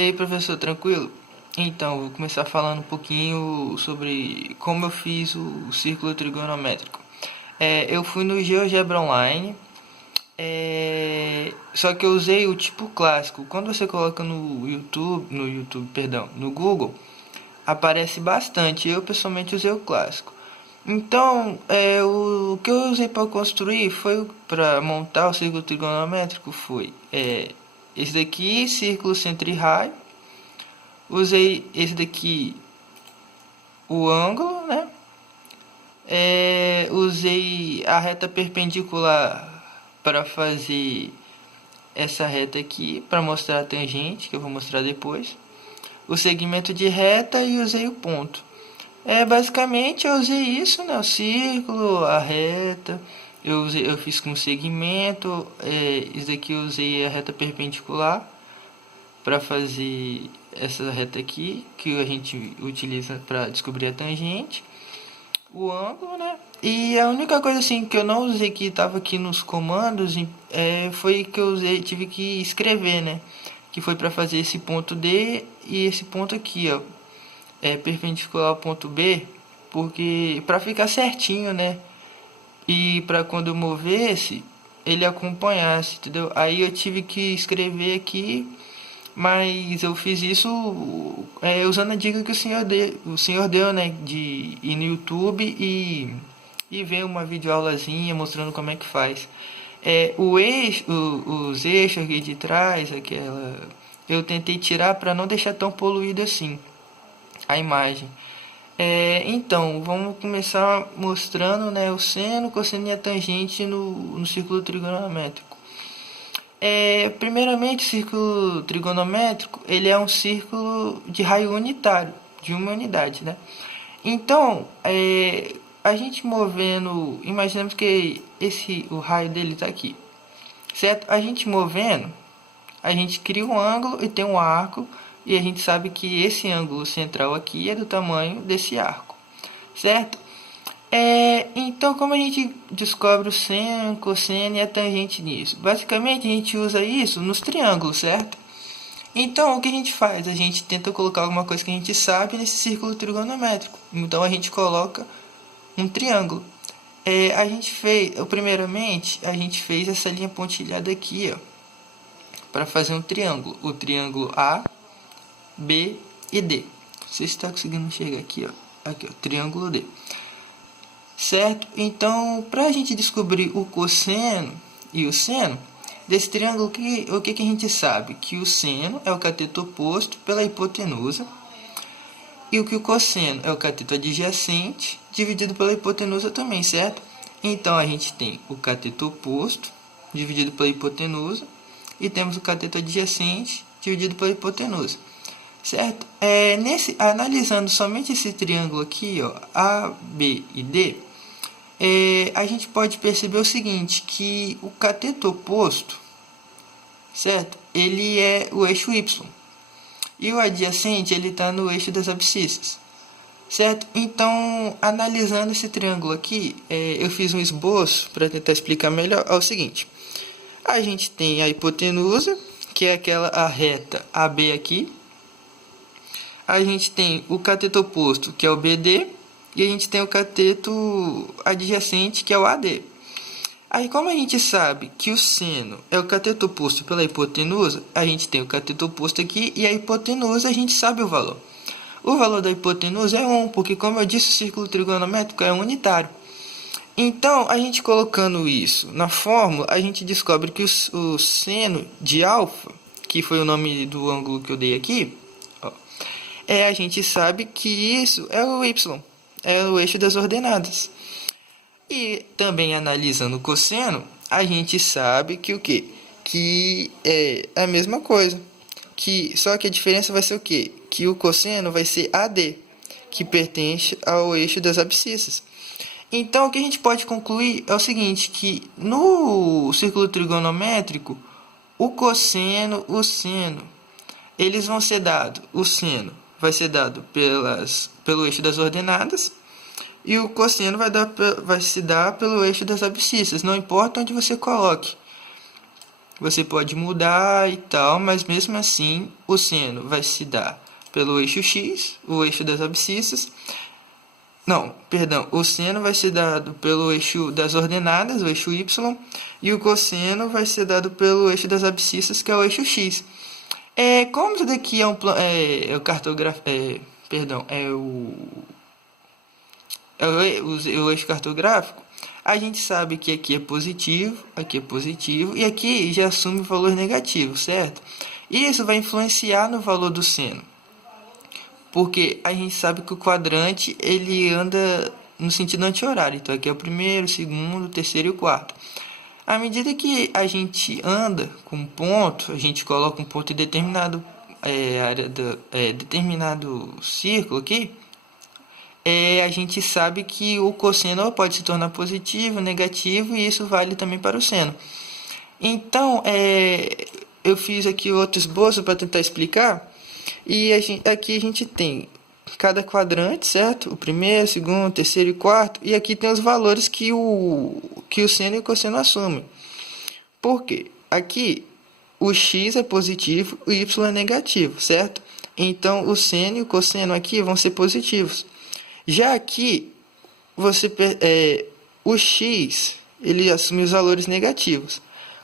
aí, professor, tranquilo? Então, vou começar falando um pouquinho sobre como eu fiz o círculo trigonométrico. Eu fui no GeoGebra Online, só que eu usei o tipo clássico. Quando você coloca no Google, aparece bastante. Eu pessoalmente usei o clássico. Então, o que eu usei para construir foi para montar o círculo trigonométrico foi esse daqui, círculo centro e raio. Usei esse daqui, o ângulo, né? Usei a reta perpendicular para fazer essa reta aqui, para mostrar a tangente, que eu vou mostrar depois. O segmento de reta e usei o ponto. Basicamente eu usei isso, né? O círculo, a reta. Eu fiz com segmento. Isso daqui eu usei a reta perpendicular para fazer essa reta aqui, que a gente utiliza para descobrir a tangente, o ângulo, né? E a única coisa assim que eu não usei, que estava aqui nos comandos, foi que eu usei, tive que escrever, né? Que foi para fazer esse ponto D e esse ponto aqui, ó, perpendicular ao ponto B, porque para ficar certinho, né? E para quando eu movesse, ele acompanhasse, entendeu? Aí eu tive que escrever aqui, mas eu fiz isso usando a dica que o senhor deu, né? De ir no YouTube e ver uma videoaulazinha mostrando como é que faz. Os eixos aqui de trás, eu tentei tirar para não deixar tão poluído assim a imagem. Então, vamos começar mostrando, né, o seno, cosseno e a tangente no círculo trigonométrico. Primeiramente, o círculo trigonométrico ele é um círculo de raio unitário, de uma unidade, né? Então, a gente movendo, imaginamos que o raio dele está aqui, certo? A gente movendo, a gente cria um ângulo e tem um arco, e a gente sabe que esse ângulo central aqui é do tamanho desse arco, certo? Então, como a gente descobre o seno, cosseno e a tangente nisso? Basicamente, a gente usa isso nos triângulos, certo? Então, o que a gente faz? A gente tenta colocar alguma coisa que a gente sabe nesse círculo trigonométrico. Então, a gente coloca um triângulo. Primeiramente, a gente fez essa linha pontilhada aqui, ó, para fazer um triângulo. O triângulo A, B e D. Você está conseguindo enxergar aqui, ó. Aqui, ó, triângulo D. Certo? Então, para a gente descobrir o cosseno e o seno desse triângulo, o que a gente sabe? Que o seno é o cateto oposto pela hipotenusa e o que o cosseno é o cateto adjacente dividido pela hipotenusa também, certo? Então, a gente tem o cateto oposto dividido pela hipotenusa e temos o cateto adjacente dividido pela hipotenusa, certo? Analisando somente esse triângulo aqui, ó, A, B e D, a gente pode perceber o seguinte, que o cateto oposto, certo? Ele é o eixo Y. E o adjacente, ele está no eixo das abscissas, certo? Então, analisando esse triângulo aqui, eu fiz um esboço para tentar explicar melhor. É o seguinte, a gente tem a hipotenusa, que é a reta AB aqui. A gente tem o cateto oposto, que é o BD, e a gente tem o cateto adjacente, que é o AD. Aí, como a gente sabe que o seno é o cateto oposto pela hipotenusa, a gente tem o cateto oposto aqui, e a hipotenusa a gente sabe o valor. O valor da hipotenusa é 1, porque, como eu disse, o círculo trigonométrico é unitário. Então, a gente colocando isso na fórmula, a gente descobre que o seno de alfa, que foi o nome do ângulo que eu dei aqui, ó, a gente sabe que isso é o Y, é o eixo das ordenadas. E também analisando o cosseno, a gente sabe que o quê? Que é a mesma coisa. Só que a diferença vai ser o quê? Que o cosseno vai ser AD, que pertence ao eixo das abscissas. Então, o que a gente pode concluir é o seguinte, que no círculo trigonométrico, o cosseno, o seno, eles vão ser dados, o seno vai ser dado pelo eixo das ordenadas, e o cosseno vai se dar pelo eixo das abscissas, não importa onde você coloque. você pode mudar e tal, mas mesmo assim o seno vai se dar pelo eixo x, o eixo das abscissas. Não, perdão, o seno vai ser dado pelo eixo das ordenadas, o eixo y, e o cosseno vai ser dado pelo eixo das abscissas, que é o eixo x. Como isso daqui é o cartógrafo, perdão, o eixo cartográfico, a gente sabe que aqui é positivo e aqui já assume o valor negativo, certo? E isso vai influenciar no valor do seno, porque a gente sabe que o quadrante ele anda no sentido anti-horário, então aqui é o primeiro, o segundo, o terceiro e o quarto. À medida que a gente anda com um ponto, a gente coloca um ponto em determinado determinado círculo aqui, a gente sabe que o cosseno pode se tornar positivo, negativo, e isso vale também para o seno. Então, eu fiz aqui outro esboço para tentar explicar, e aqui a gente tem cada quadrante, certo? O primeiro, segundo, terceiro e quarto, e aqui tem os valores que o seno e o cosseno assumem. Por quê? Aqui o x é positivo, o y é negativo, certo? Então o seno e o cosseno aqui vão ser positivos. Já aqui, o x ele assume os valores negativos.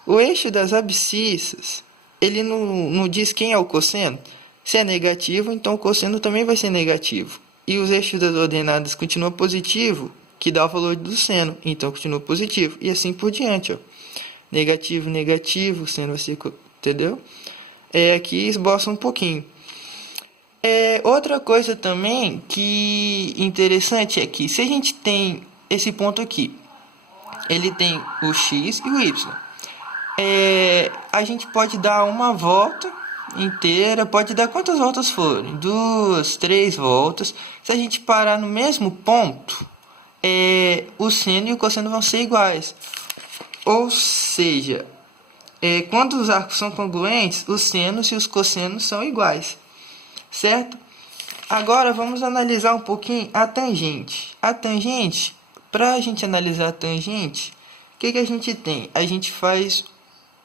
O eixo das abscissas, ele não diz quem é o cosseno. Se é negativo, então o cosseno também vai ser negativo. E os eixos das ordenadas continuam positivo, que dá o valor do seno, então continua positivo. E assim por diante, ó. Negativo, negativo, o seno vai ser, entendeu? Aqui esboça um pouquinho. Outra coisa também que interessante é que se a gente tem esse ponto aqui, ele tem o x e o y. A gente pode dar uma volta inteira, pode dar quantas voltas forem, 2, 3 voltas. Se a gente parar no mesmo ponto, o seno e o cosseno vão ser iguais. Ou seja, quando os arcos são congruentes, os senos e os cossenos são iguais. Certo? Agora vamos analisar um pouquinho a tangente. A tangente, para a gente analisar a tangente, o que a gente tem? A gente faz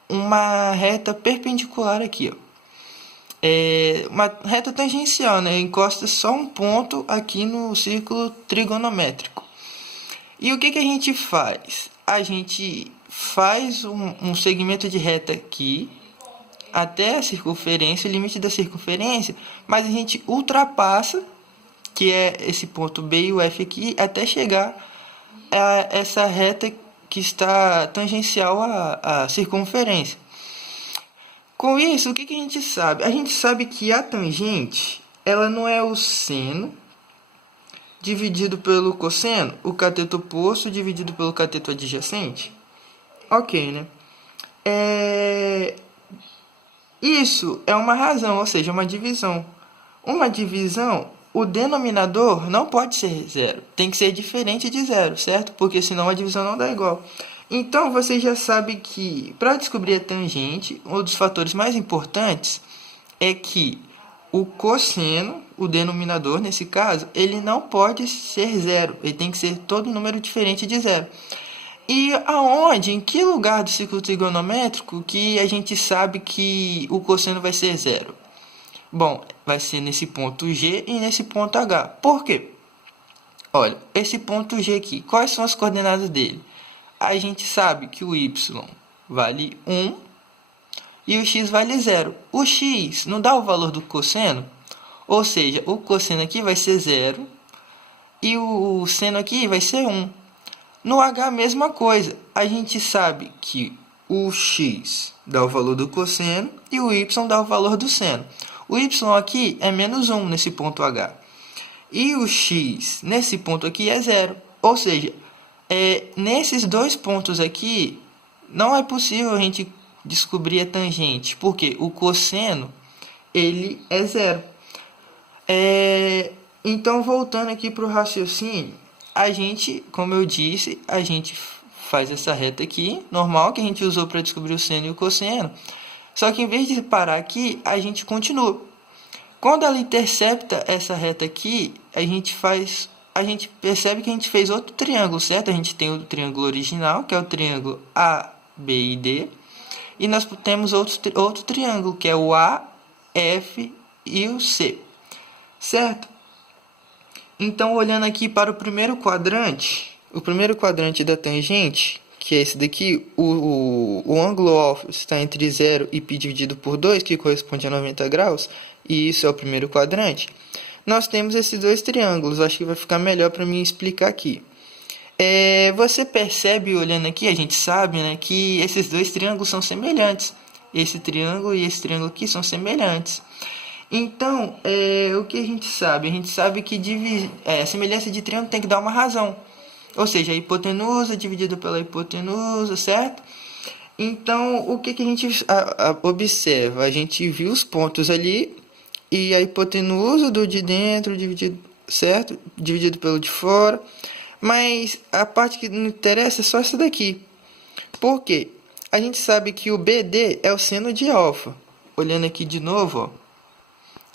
uma reta perpendicular aqui, ó. Uma reta tangencial, né? Encosta só um ponto aqui no círculo trigonométrico. E o que a gente faz? A gente faz um segmento de reta aqui até a circunferência, o limite da circunferência, mas a gente ultrapassa, que é esse ponto B e o F aqui, até chegar a essa reta que está tangencial à circunferência. Com isso, o que a gente sabe? A gente sabe que a tangente, ela não é o seno dividido pelo cosseno, o cateto oposto dividido pelo cateto adjacente. Ok, né? Isso é uma razão, ou seja, uma divisão. Uma divisão, o denominador não pode ser zero. Tem que ser diferente de zero, certo? Porque senão a divisão não dá igual. Então, você já sabe que, para descobrir a tangente, um dos fatores mais importantes é que o cosseno, o denominador nesse caso, ele não pode ser zero. Ele tem que ser todo número diferente de zero. E aonde, em que lugar do círculo trigonométrico que a gente sabe que o cosseno vai ser zero? Bom, vai ser nesse ponto G e nesse ponto H. Por quê? Olha, esse ponto G aqui, quais são as coordenadas dele? A gente sabe que o y vale 1 e o x vale 0. O x não dá o valor do cosseno, ou seja, o cosseno aqui vai ser 0 e o seno aqui vai ser 1. No H, a mesma coisa. A gente sabe que o x dá o valor do cosseno e o y dá o valor do seno. O y aqui é menos 1 nesse ponto H. E o x nesse ponto aqui é 0. Ou seja, nesses dois pontos aqui, não é possível a gente descobrir a tangente. Porque o cosseno, ele é 0. Então, voltando aqui para o raciocínio, a gente, como eu disse, a gente faz essa reta aqui, normal, que a gente usou para descobrir o seno e o cosseno. Só que em vez de parar aqui, a gente continua. Quando ela intercepta essa reta aqui, a gente percebe que a gente fez outro triângulo, certo? A gente tem o triângulo original, que é o triângulo A, B e D. E nós temos outro triângulo, que é o AF e o C, certo? Então, olhando aqui para o primeiro quadrante da tangente, que é esse daqui, o ângulo alfa está entre 0 e π dividido por 2, que corresponde a 90 graus, e isso é o primeiro quadrante. Nós temos esses dois triângulos, acho que vai ficar melhor para mim explicar aqui. Você percebe, olhando aqui, a gente sabe, né, que esses dois triângulos são semelhantes. Esse triângulo e esse triângulo aqui são semelhantes. Então, o que a gente sabe? A gente sabe que a semelhança de triângulo tem que dar uma razão. Ou seja, a hipotenusa dividida pela hipotenusa, certo? Então, o que a gente observa? A gente viu os pontos ali e a hipotenusa do de dentro dividido, certo? Dividido pelo de fora. Mas a parte que não interessa é só essa daqui. Por quê? A gente sabe que o BD é o seno de alfa. Olhando aqui de novo, ó.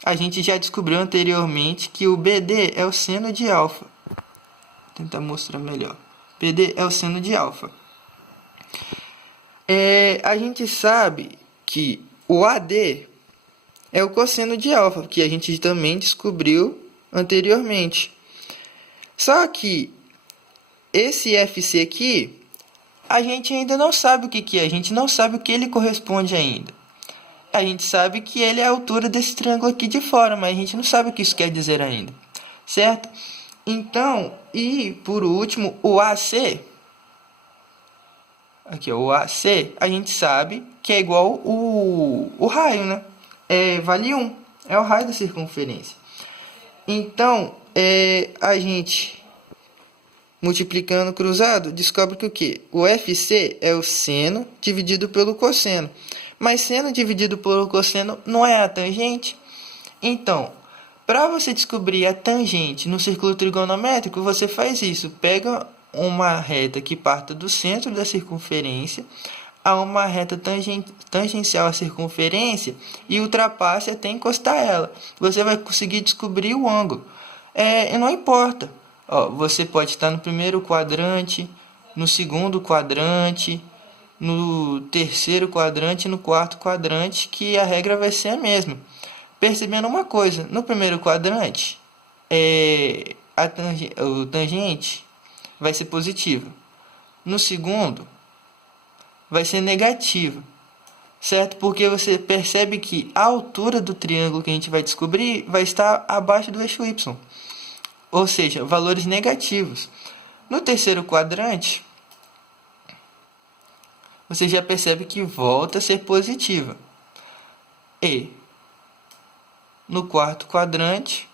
A gente já descobriu anteriormente que o BD é o seno de alfa. Vou tentar mostrar melhor. BD é o seno de alfa. A gente sabe que o AD é o cosseno de alfa, que a gente também descobriu anteriormente. Só que esse FC aqui, a gente ainda não sabe o que é. A gente não sabe o que ele corresponde ainda. A gente sabe que ele é a altura desse triângulo aqui de fora, mas a gente não sabe o que isso quer dizer ainda, certo? Então, e por último, o AC, aqui ó, o AC, a gente sabe que é igual o raio, né? Vale 1, é o raio da circunferência. Então, a gente, multiplicando cruzado, descobre que o quê? O FC é o seno dividido pelo cosseno. Mas seno dividido pelo cosseno não é a tangente. Então, para você descobrir a tangente no círculo trigonométrico, você faz isso. Pega uma reta que parta do centro da circunferência a uma reta tangencial à circunferência e ultrapasse até encostar ela. Você vai conseguir descobrir o ângulo. Não importa. Ó, você pode estar no primeiro quadrante, no segundo quadrante, no terceiro quadrante e no quarto quadrante, que a regra vai ser a mesma. Percebendo uma coisa, no primeiro quadrante, o tangente vai ser positiva. No segundo, vai ser negativa, certo? Porque você percebe que a altura do triângulo que a gente vai descobrir vai estar abaixo do eixo Y. Ou seja, valores negativos. No terceiro quadrante, você já percebe que volta a ser positiva. E no quarto quadrante,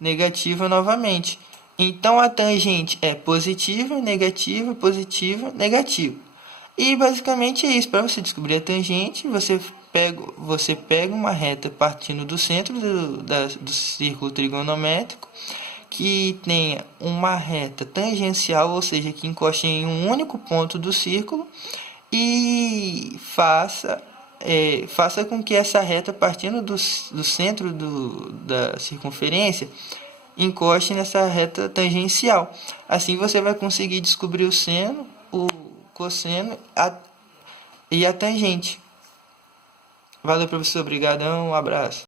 negativa novamente. Então a tangente é positiva, negativa, positiva, negativa. E basicamente é isso. Para você descobrir a tangente, você pega uma reta partindo do centro do círculo trigonométrico, que tenha uma reta tangencial, ou seja, que encoste em um único ponto do círculo, e faça com que essa reta partindo do centro da circunferência encoste nessa reta tangencial. Assim você vai conseguir descobrir o seno, o cosseno e a tangente. Valeu, professor. Obrigadão. Um abraço.